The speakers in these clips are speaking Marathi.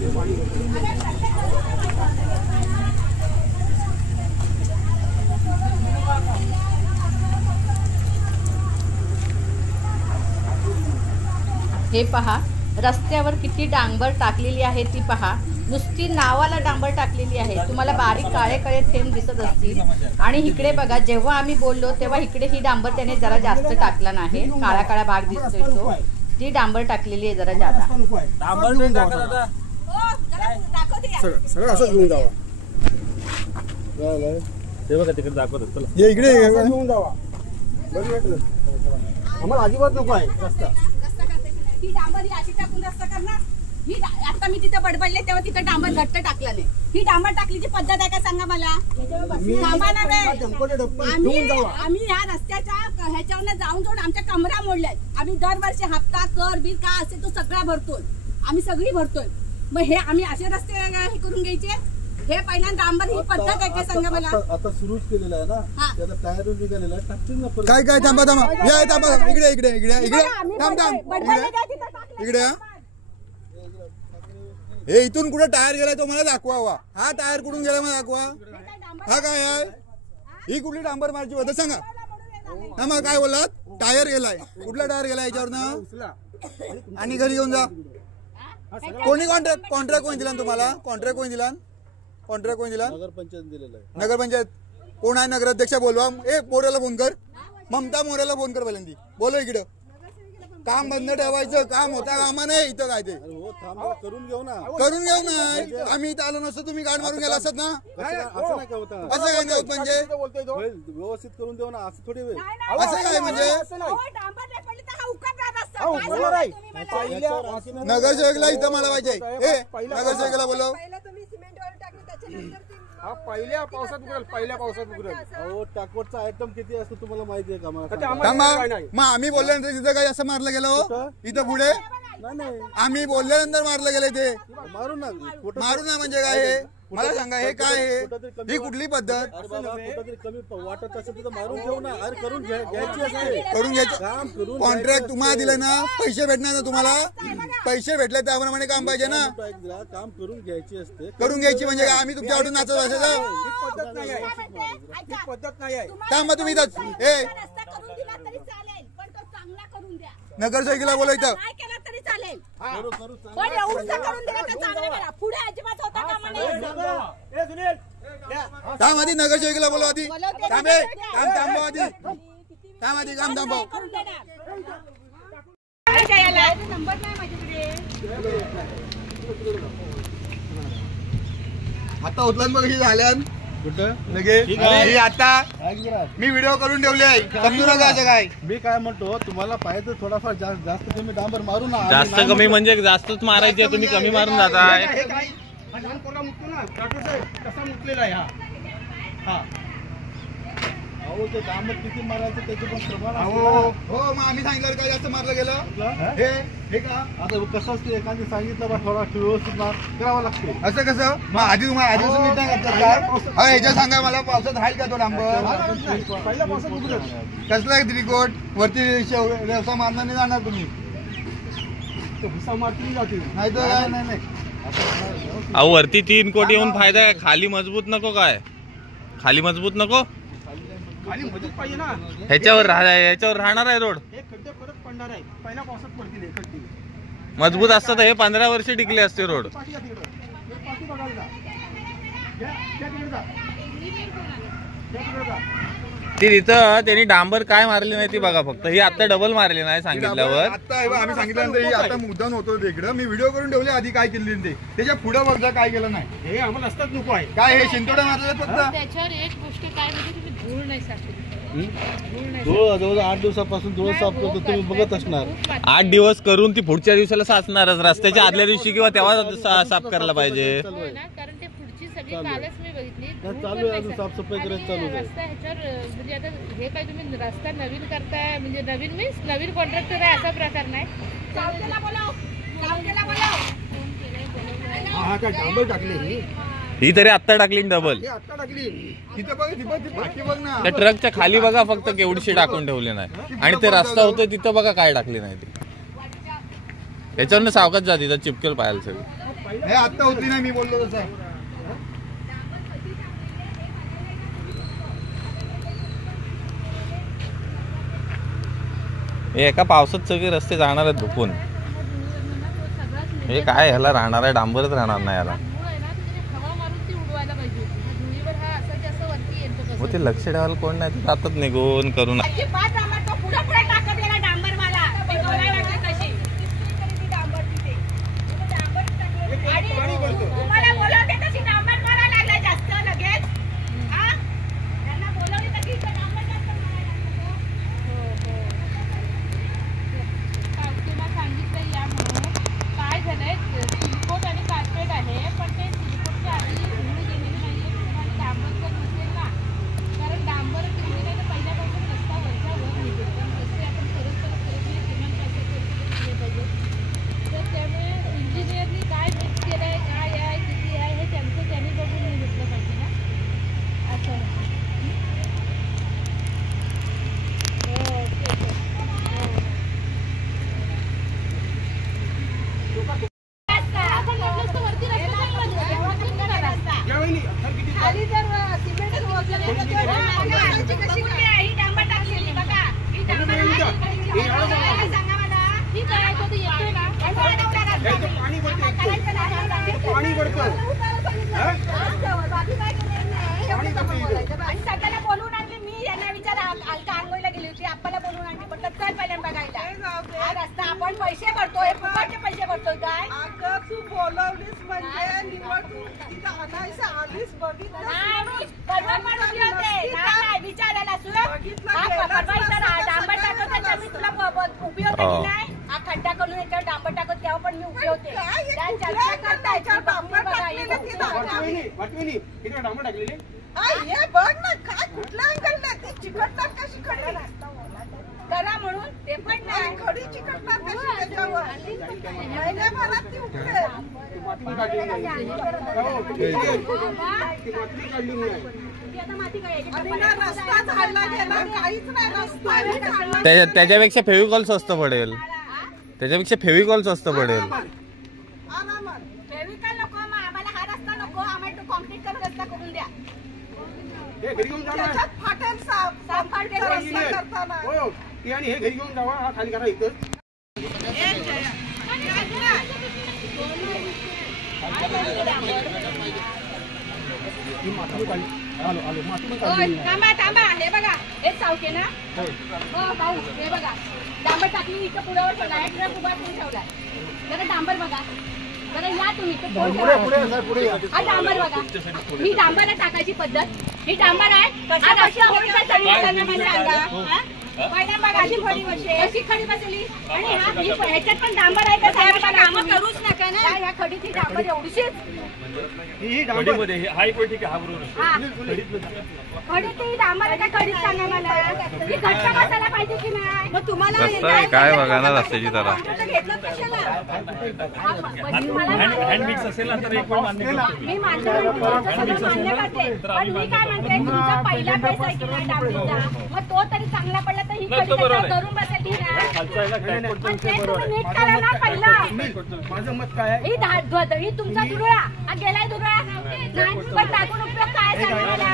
हे पहा, रस्त्यावर किती डांबर टाकलेली आहे ती पहा. नुसती नावाला डांबर टाकलेली आहे. तुम्हाला बारीक काळे काळे थेंब दिसत असतील. आणि इकडे बघा, जेव्हा आम्ही बोललो तेव्हा इकडे ही डांबर त्याने जरा जास्त टाकला नाही. काळा काळा भाग दिसतोय तो, ती डांबर टाकलेली आहे जरा जादा. डांबर घेऊन जावा, सगळं असं घेऊन जावा. ते बघा तिकडे दाखवत, चला इकडे घेऊन जावा. आम्हाला अजिबात नको आहे रस्ता. ही डांबर ही अशी टाकून रस्ता करणार. ही आता मी तिथे बडबडले तेव्हा तिथे डांबर घट्ट टाकला नाही. ही डांबर टाकलीची पद्धत आहे का सांगा मला. आम्ही या रस्त्याच्या ह्याच्यावर जाऊन जाऊन आमच्या कमरा मोडल्यात. आम्ही दरवर्षी हप्ता कर बिल काय असेल तो सगळा भरतोय. आम्ही सगळी भरतोय. मग हे आम्ही असे रस्ते हे करून घ्यायचे. हे पहिल्यांदा डांबर ही पद्धत आहे का सांगा मला. आता सुरूच केलेलं आहे ना, त्याला टायर निघालेला आहे, टाकतील ना परत. काय थांबा इकडे इकडे इकडे इकडे इकडे. हे इथून कुठे टायर गेलाय तो मला दाखवा. हा टायर कुठून गेला मला दाखवा. हा काय आहे, ही कुठली डांबर मारची पद्धत सांगा. हा मग काय बोललात, टायर गेलाय. कुठला टायर गेलाय याच्यावरनं. आणि घरी घेऊन जा. कोणी कॉन्ट्रॅक्ट कोणी दिला तुम्हाला. कॉन्ट्रॅक्ट कोणी दिला. नगरपंचायत दिलेलं आहे. नगरपंचायत कोण आहे. नगराध्यक्ष बोलवा. मोऱ्याला फोन कर. ममता मोऱ्याला फोन कर पहिल्यांदी. बोलो इकडं. काम बंद ठेवायचं. काम होता कामा नाही इथं. काय ते करून घेऊ ना. आम्ही इथं आलो नसतो तुम्ही गाड मारून गेला असत ना. असं नाही का होता. असं काय नाही होत म्हणजे. व्यवस्थित करून देऊ ना. असं थोडी वेळ असं काय म्हणजे. नगरसेवकला इथं मला पाहिजे. नगरसेवकला बोलव. पहिल्या पावसात उघडेल. अहो टाकवटचा आयटम किती असतो तुम्हाला माहिती आहे का. मग आम्ही बोलल्यानंतर तिथं काही असं मारलं गेलं हो. इथं पुढे आम्ही बोलल्यानंतर मारलं गेलं ते. मारू ना म्हणजे काय हे मला सांगा. हे काय आहे, ही कुठली पद्धत. कमी वाटत असेल तर मारून घेऊ ना. अरे करून घ्यायची. करून घ्यायचं. कॉन्ट्रॅक्ट तुम्हाला दिलं ना, पैसे भेटणार ना तुम्हाला. पैसे भेटले त्याप्रमाणे काम पाहिजे ना. काम करून घ्यायची असते. करून घ्यायची म्हणजे काय आम्ही तुमच्याकडून नाचत असायचं. पद्धत नाही आहे. थांबा तुम्ही इथंच. हे नगरसेवकीला बोलव इथं. थांब आधी नगरसेवकीला बोलव आधी. काम थांबव. आता उचलन बघ झाल्यान कुठं आता मी व्हिडिओ करून ठेवले आहे. समजू नका असं काय. मी काय म्हणतो, तुम्हाला पाहिजे थोडाफार जास्त तुम्ही डांबर मारू ना. जास्त कमी म्हणजे जास्तच मारायचे. तुम्ही कमी मारून जाताय. कसा मुतलेला आहे हा. अहो ते डांबर किती मारायचं त्याचे पण प्रमाण. हो मग आम्ही सांगितलं काय जास्त मारलं गेलं. हे का आता कसं असतं, एखादी सांगितलं बा थोडा व्यवस्थित करावं लागते. असं कसं. मग आधी तुम्हाला ह्याच्या सांगा मला. पावसात राहील का तो डांबर. पहिल्या पावसात उघडेल. कसला रिकोट वरती व्यवसाय मारणार नाही जाणार तुम्ही. भुसा मारती जातील. नाही तर नाही. अहो वरती 3 कोटी येऊन फायदा आहे. खाली मजबूत नको. काय खाली मजबूत नको. खाली मजबूत पाहिजे ना. ह्याच्यावर राहणार आहे रोड. हे खड्डे परत पडणार आहे. पहिल्या पावसात पडतील हे खड्डे. मजबूत असतात हे 15 वर्ष टिकले असते रोड. ती तिथं त्यांनी डांबर काय मारली नाही ती बघा फक्त. ही आता डबल मारली नाही सांगितल्यावर. आता आम्ही सांगितल्यानंतर आता मुद्दाम होतो तिकडं. मी व्हिडिओ करून ठेवले आधी काय केली ते. त्याच्या पुढे बघा काय केलं नाही. हे आम्हाला असतात नको आहे. काय हे शिंतोडे मारले फक्त. त्याच्यावर एक गोष्ट काय म्हणजे तुम्ही धूळ नाही सापडली. जवळ 8 दिवसापासून धूळ साफ करतो. तुम्ही बघत असणार. 8 दिवस करून ती पुढच्या दिवसाला साचणारच. रस्त्याच्या आदल्या दिवशी किंवा तेव्हा साफ करायला पाहिजे. कारण ते पुढची सगळी कालच मी बघितली. चालू आहे अजून साफसफाई करायची चालू आहे. रस्ता ह्याच्यावर म्हणजे आता हे काय तुम्ही रस्ता नवीन करताय म्हणजे नवीन मीन्स नवीन कॉन्ट्रॅक्टर आहे असा प्रकार नाही. हा काय डांबर टाकले. ही तरी आत्ता टाकली डबल. आता टाकली. तिथं बघ ना. त्या ट्रकच्या खाली बघा फक्त केवढीशी टाकून ठेवली नाही. आणि ते रस्ता होतोय तिथं बघा काय टाकली नाही ती. त्याच्यावरनं सावकाश जाते चिपकेल पाहायला सगळं. हे आत्ता होती नाही मी बोललो तसं. हे एका पावसात सगळे रस्ते जाणार आहेत धुकून. हे काय ह्याला राहणार आहे, डांबरच राहणार नाही याला. हो ते लक्ष ठेवायला कोण नाही, ते जातात निघून करून. सगळ्याला बोलून आणली मी, यांना विचारा आंघोळीला गेली होती, आप्पाला बोलून आणली, म्हटलं चल पहिल्यांदा बघायला. हा रस्ता आपण पैसे भरतोय, फुकटचे पैसे भरतोय काय? अगं तू बोलवलीस म्हणजे निवड तू तिथं आणायचं आलीस बघितलं विचारायला डांबर टाकत त्याच्या मी तुला उभी होते की नाही? हा खड्डा करून याच्यावर डांबर टाकत तेव्हा पण मी उभी होते. हे बघ ना काय कुठला अंकल नाही ते चिकटतात कशी खडी करा म्हणून ते पण नाही. खडी चिकटतात कशी त्याच्यावर महिन्याभरात ती उठते. आणि ना रस्ता झाला गेला काहीच नाही रस्ता. त्याच्यापेक्षा फेविकॉल स्वस्त पडेल, त्याच्यापेक्षा फेविकॉल स्वस्त पडेल. आरामात फेविकॉल नको आम्हाला, हा रस्ता नको आम्हाला, तो कॉन्क्रीट करून रस्ता करून द्या. त्याच्यात फाटेल साफ फाटेल रस्ता करताना. हे घरी घेऊन जावा, हा खाली करा इथं. थांबा थांबा, हे बघा हे सावके ना. हो भाऊ हे बघा डांबर टाकली इथं पुढावर लाईट ट्रक उभा करून ठेवलाय. जरा डांबर बघा, जरा या तुम्ही हा डांबर बघा. ही डांबर टाकायची पद्धत, ही डांबर आहे. पहिल्या बघा अशी खडी बसली, अशी खडी बसली. आणि ह्याच्यात पण डांबर आहे का? कामं करूच नका ना. ह्या खडीत ही डांबर एवढीशीच खडीत ही डांबर आहे का? खडीत सांगा मला, ही घट्ट बसायला पाहिजे की नाही? मग तुम्हाला काय बघा ना रस्त्याची तर घेतलं कशाला? मी मान्य करते, पण मी काय म्हणते तुमचा पहिला पैसा आहे की नाही डांबरीचा, मग तो तरी चांगला पडला तर ही खडी धरून बसेल की नाही? पण ते तुम्ही नीट करा ना पहिला. माझं मत काय आहे? ही तुमचा दुरळा, हा गेलाय दुरळा नाही, पण टाकून उपयोग काय सांगा मला.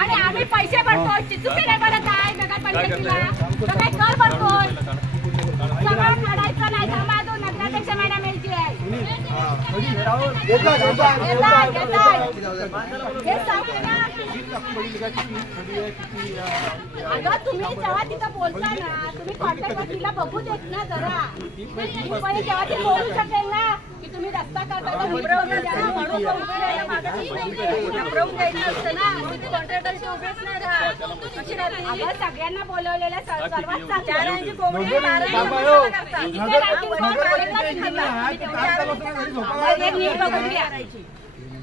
आणि आम्ही पैसे भरतोय, चिचुके नाही बरं काय नगरपंचायतीला, काय कर भरतोय. सगळं काढायचं नाही, थांबा नगराध्यक्ष मॅडम यायची आहे. हे सांगते ना. अगं तुम्ही जेव्हा तिथं बोलता ना, तुम्ही कॉन्टॅक्ट तिला बघू देत ना जरा. जेव्हा ती बोलू शकेल ना की तुम्ही रस्ता करता म्हणून द्यायचं असतं ना. कॉन्ट्रॅक्टरची उभेच नाही राहत. अगं सगळ्यांना बोलवलेल्या सर्वात चांगली कोंबडी नीट बघून घ्या.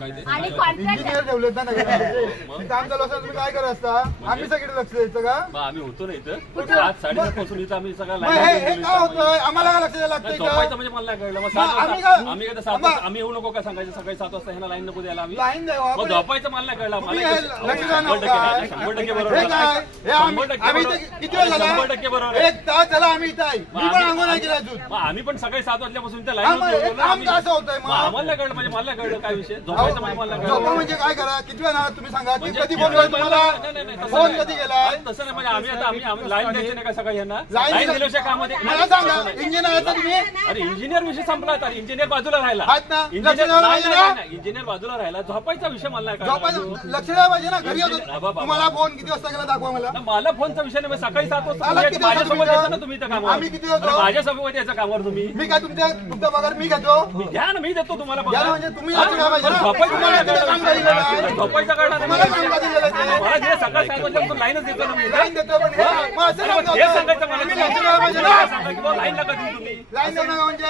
आणि कॉन्ट्रॅक्ट इंजिनियर ठेवलेत ना नगरामध्ये. काम चालू असताना तुम्ही काय करत असता? आम्ही सगळे लक्ष द्यायचं का? आम्ही होतो ना इथं 7:30 पासून इथं आम्ही सगळं मग हे काय होतंय? आम्हाला काय लक्ष द्यायला लागतं झोपायचं इथं? म्हणजे मला नाही कळलं. मग मग 7 आम्ही वाजता काय- आम्ही कसं 7 वाजता आम्ही येऊ नको का सांगायचं? सकाळी 7 वाजता ह्याला लाईन नको द्यायला आम्ही. लाईन द्यावा मग आपण. झोपायचं मला नाही कळलं. तुम्ही मला हे लक्ष द्या ना 100% बरोबर हे आहे. काय? हे आम्ही 100% आम्ही बरोबर. इथे किती वेळ झाला? 100% बरोबर आहे. 1 तास झाला आम्ही इथं आहे. मी पण अंघोळ नाही केला अजून. मग आम्ही पण सकाळी 7 वाजल्यापासून त्या हा, लाईन मग हे काम का असं होतंय मग? आम्हाला नाही कळलं म्हणजे मला नाही कळलं काय विषय. झोपायचं म्हणजे मला नाही झोपा कळलं. म्हणजे काय करा? किती वेळ ना तुम्ही सांगा. म्हणजे कधी किती फोन वेळ केला तुम्हाला? नाही, नाही, तसं फोन नाही. कधी केलाय? तसं नाही म्हणजे आम्ही आता आम्ही लाईन द्यायची नाही का सकाळी यांना? लाईन लाईन दिल्याशिवाय कामध्ये मला सांगा इंजिनियर आहे तुम्ही? अरे इंजिनियर विषय संपला आता. इंजिनियर बाजूला राहिला. आहेत ना? लक्ष इंजिनियर द्यायला पाहिजे ना? इंजिनियर बाजूला राहिला. झोपायचा विषय मला नाही झोपायचं कळला. लक्ष द्यायला पाहिजे ना. घरी इंजिनियर- होतो बाबा. तुम्हाला फोन किती वाजता केला दाखवा मला. ना, मला फोनचा विषय नाही. सकाळी 7 वाजता आला तुम्ही किती वाजता माझ्यासोबत तुम्ही येता ना तुम्ही इथं कामावर. आम्ही किती होतो? अरे माझ्यासोबत यायचं कामावर तुम्ही. मी काय तुमचा पगार मी घेतो? घ्या ना मी देतो तुम्हाला घ्या पगार. ना, म्हणजे तुम्ही लक्ष द्यायला पाहिजे ना. झोपायचं तुम्हाला किती काम दिलेलं आहे? झोपायचं कळणार तुम्हाला काम का दिलेलं आहे? मला जे सकाळी 7 वाजल्यापासून लाईनच देतो ना मी. लाईन देतो पण हे मग असं अरे काम मग तेच सांगायचं करतो. मला. तुम्ही लक्ष द्यायला पाहिजे ना. सांगा की बाबा लाईन नका देऊ तुम्ही. लाईन देऊ नका म्हणजे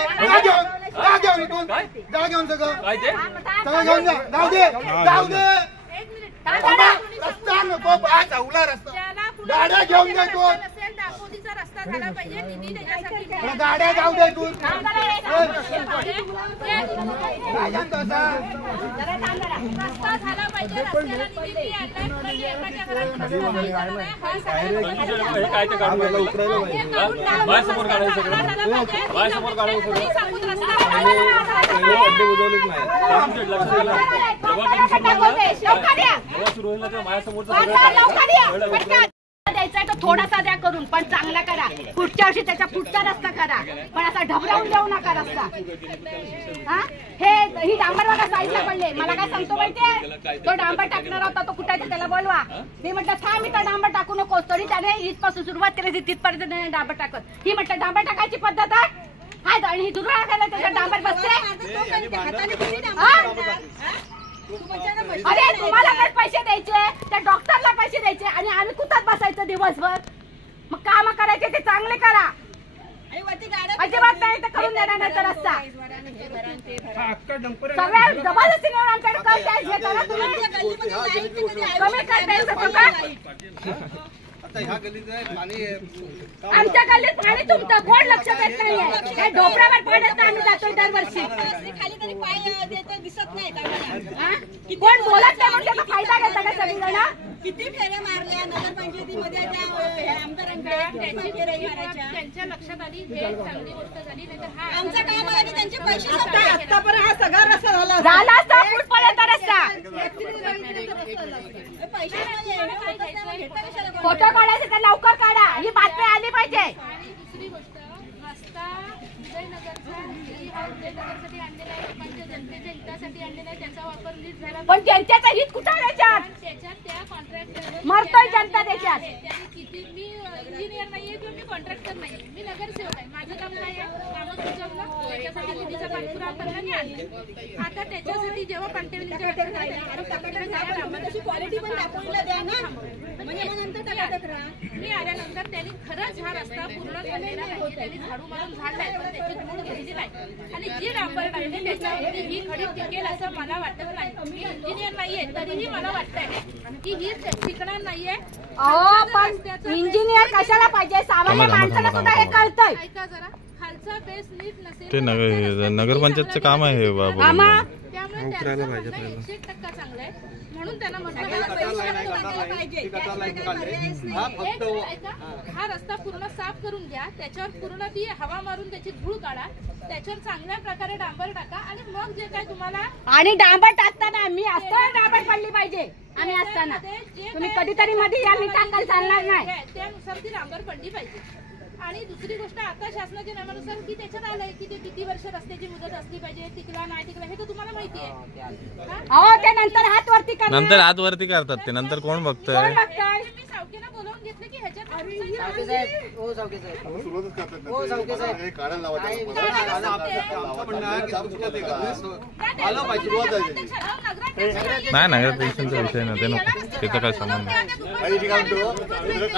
जा घेऊन इथून. काय? जा घेऊन सगळं काय ते? सगळं घेऊन जा. जाऊ दे जाऊ दे. थांबा. रस्ता नको हा चौला रस्ता. गाड्या घेऊन जा इथून. रस्ता झाला पाहिजे निधी त्याच्यासाठी मग गाड्या जाऊ दे इथून. रस्ता झाला पाहिजे रस्त्याला निधी मी आणलाय तुला की एकाच्या घरात रस्ता नाही झाला नाही. हा सगळ्या हे काय ते काढून टाकलं. माझ्यासमोर काढायचं सगळं. माझ्यासमोर काढायचं सगळं. खड्डे बुजवलेच नाही. जेव्हा सुरू होईल ना तेव्हा माझ्यासमोरचं सगळं द्यायचा तो थोडासा द्या करून पण चांगला करा. पुढच्या वर्षी त्याचा पुढचा रस्ता करा पण असा ढबरावून देऊ नका रस्ता. हा हे ही डांबर बघा साईडला पडले. मला काय सांगतो माहितीये तो डांबर टाकणार होता तो कुठे त्याला बोलवा. मी म्हटलं थांब मी तर डांबर टाकू नकोस तरी त्याने इथपासून सुरुवात केली तिथपर्यंत डांबर टाकत. ही म्हटलं डांबर टाकायची पद्धत आहे हा आणि ही दुर्वा खायला त्याच्या डांबर बसते. अरे तुम्हाला पण पैसे द्यायचे त्या डॉक्टरला पैसे द्यायचे आणि आम्ही कुठं बसायचं दिवसभर. मग काम करायचे ते चांगले करा. अजिबात नाही तर करून देणार नाही तर रस्ता सगळ्या जबरदस्ती नेऊन आमच्याकडे कर द्यायचं घेता ना तुम्ही. कमी कर द्यायचं का? आमच्या गल्लीत पाणी तुमचं कोण लक्ष देत नाहीये. हे ढोबऱ्यावर पाण्यात आम्ही जातोय दरवर्षी. कोण बोलत नाही म्हणून त्याचा फायदा घेता का सगळीजण? किती फेऱ्या मारल्या नगरपंचायतीमध्ये त्या आमदारांच्या त्यांच्या लक्षात आली हे चांगली गोष्ट झाली नाही तर हा आमच्या टायमाला की त्यांचे पैसे आतापर्यंत हा सगळा रस्ता झाला झाला असता फुटपर्यंत रस्ता. फोटो काढायचे तर लवकर काढा. ही बातमी आली पाहिजे. दुसरी गोष्ट रस्ता विजयनगरचा हा विजयनगरसाठी आणलेला आहे. लोकांच्या जनतेच्या हितासाठी आणलेला आहे. त्याचा वापर नीट झाला पण त्यांच्याचं हित कुठं आहे त्याच्यात? त्याच्यात त्या कॉन्ट्रॅक्टर मरतोय जनता त्याच्यात. त्यांनी किती मी इंजिनियर नाहीये किंवा मी कॉन्ट्रॅक्टर नाहीये. मी नगरसेवक आहे. माझं काम काय आहे कामं सुचवलं त्याच्यासाठी निधीचा पाठपुरावा करला आणि आणलं. आता त्याच्यासाठी जेव्हा पंतप्रधानांच्या क्वालिटी पण दाखवून द्या ना म्हणजे मग नंतर टाकत राहा. मी आल्यानंतर त्यांनी खरंच हा रस्ता पूर्ण केलेला नाही. त्यांनी झाडू मारून झाडलाय पण त्याची धूळ घेतली नाही आणि जी डांबर टाकली त्याच्यावरती ही खडी टिकेल असं मला वाटत नाही. मी इंजिनियर नाहीये तरीही मला वाटतंय की ही टिकणार नाहीये. अहो पण इंजिनियर कशाला पाहिजे? सामान्य माणसाला सुद्धा हे कळतंय. ऐका जरा खालचा बेस नीट नसेल ते नगरपंचायतचं काम आहे हे बाबा. त्यामुळे त्यांचं म्हणणं 100% चांगलं आहे म्हणून त्यांना हा रस्ता पूर्ण साफ करून घ्या. त्याच्यावर पूर्ण ती हवा मारून त्याची धूळ काढा. त्याच्यावर चांगल्या प्रकारे डांबर टाका आणि मग जे काय तुम्हाला आणि डांबर टाकताना मी असताना डांबर पडली पाहिजे. आम्ही असताना तुम्ही कधीतरी मध्ये या मी टाकाल चालणार नाही. त्यानुसार ती डांबर पडली पाहिजे. आणि दुसरी गोष्ट आता शासनाच्या नियमानुसार की त्याच्यात आलंय की ते किती वर्ष रस्त्याची मुदत असली पाहिजे. टिकला नाही टिकला हे तर तुम्हाला माहिती आहे. अहो ते नंतर हात वरती करणार. नंतर हात वरती करतात ते. नंतर कोण बघतंय? कोण बघताय? मी सावकीला बोलावून घेतलं की ह्याच्यात नाही नगरपरिषदेचा विषय ना ते नको. त्याचा काय संबंध नाही.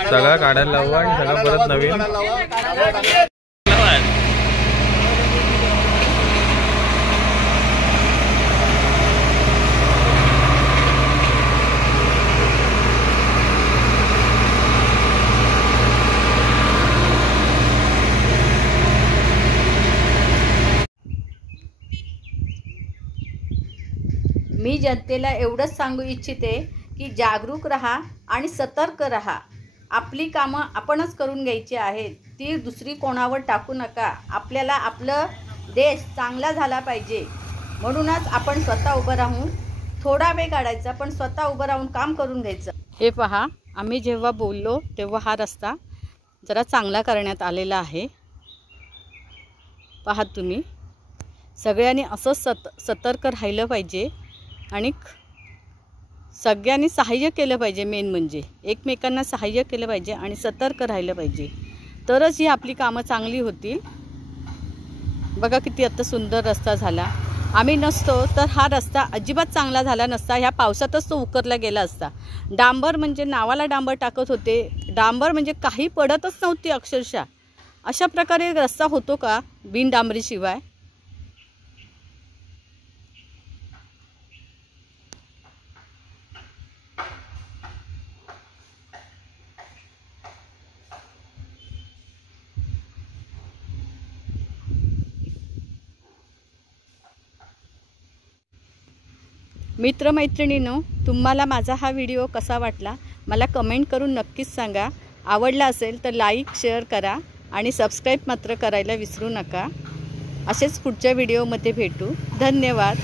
सगळं काढायला लावू आणि सगळं परत नवीन मी जनतेला एवढंच सांगू इच्छिते की जागरूक राहा आणि सतर्क राहा. आपली कामं आपणच करून घ्यायची आहेत, ती दुसरी कोणावर टाकू नका. आपल्याला आपलं देश चांगला झाला पाहिजे, म्हणूनच आपण स्वतः उभं राहून थोडा वेळ काढायचा, पण स्वतः उभं राहून काम करून घ्यायचं. हे पहा, आम्ही जेव्हा बोललो तेव्हा हा रस्ता जरा चांगला करण्यात आलेला आहे. पहा तुम्ही, सगळ्यांनी असंच सतर्क राहिलं पाहिजे आणि सगळ्यांनी सहाय्य केलं पाहिजे. मेन म्हणजे एकमेकांना सहाय्य केलं पाहिजे आणि सतर्क राहिलं पाहिजे, तरच ही आपली कामं चांगली होतील. बघा किती आता सुंदर रस्ता झाला. आम्ही नसतो तर हा रस्ता अजिबात चांगला झाला नसता. ह्या पावसातच तो उकरला गेला असता. डांबर म्हणजे नावाला डांबर टाकत होते, डांबर म्हणजे काही पडतच नव्हती अक्षरशः. अशा प्रकारे रस्ता होतो का बिन डांबरीशिवाय? मित्रमैत्रिणींनो, तुम्हाला माझा हा व्हिडिओ कसा वाटला मला कमेंट करून नक्कीच सांगा. आवडला असेल तर लाईक शेअर करा आणि सबस्क्राईब मात्र करायला विसरू नका. असेच पुढच्या व्हिडिओमध्ये भेटू. धन्यवाद.